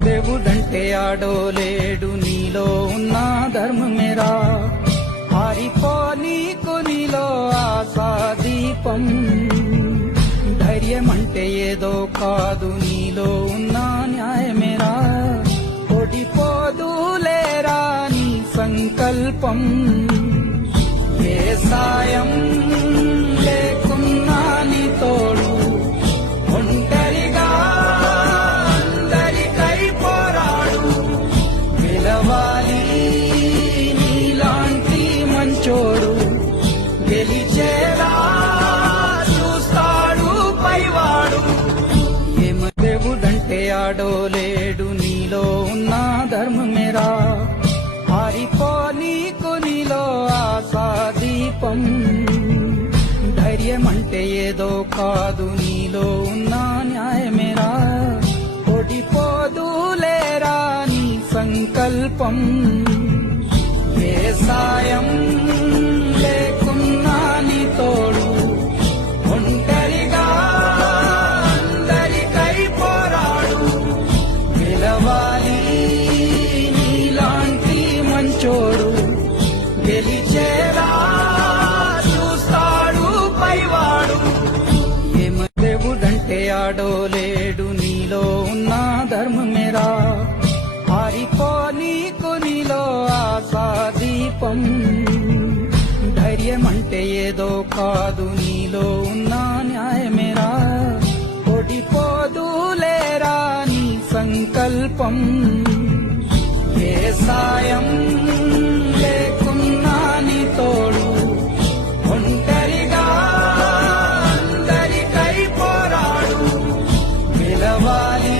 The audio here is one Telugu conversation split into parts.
దేవుడంటే ఆడోలేడు, నీలో ఉన్న ధర్మమేరా. ఆరిపో నీకు నీలో ఆశాదీపం. ధైర్యమంటే ఏదో కాదు, నీలో ఉన్న న్యాయమేరా. ఓడిపోదులేరా నీ సంకల్పం. ఏ సాయం లేకున్నా నీ తోడు, ఒంటరిగా అందరికై పోరాడు. గెలవాలి నీలాంటి మంచోడు, గెలిచేలా చూస్తాడు పైవాడు. ఏమ దేవుడంటే ఆడోలేడు, నీలో ఉన్న ధర్మమేరా. ఆరిపో నీకు నీలో ఆశాదీపం. ధైర్యమంటే ఏదో కాదు, నీలో ఉన్న న్యాయమేరా. ఓడిపోదులేరా నీ సంకల్పం. ఏ సాయం లేకున్నా నీ తోడు, ఒంటరిగా అందరికై పోరాడు. గెలవాలి నీలాంటి మంచోడు, గెలిచేలా చూస్తాడు పైవాడు. ఏమ దేవుడంటే ఆడోలేడు, నీలో ఉన్న ధర్మమేరా. ఆరిపో నీకు నీలో ఆశాదీపం. ధైర్యమంటే ఏదో కాదు, నీలో ఉన్న న్యాయమేరా. ఓడిపోదులేరా నీ సంకల్పం. ఏ సాయం లేకున్నా నీ తోడు, ఒంటరిగా అందరికై పోరాడు. గెలవాలి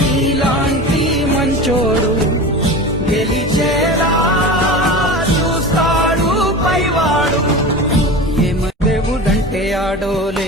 నీలాంటి మంచోడు, గెలిచేలా చూస్తాడు పైవాడు. ఏమ దేవుడంటే ఆడోలే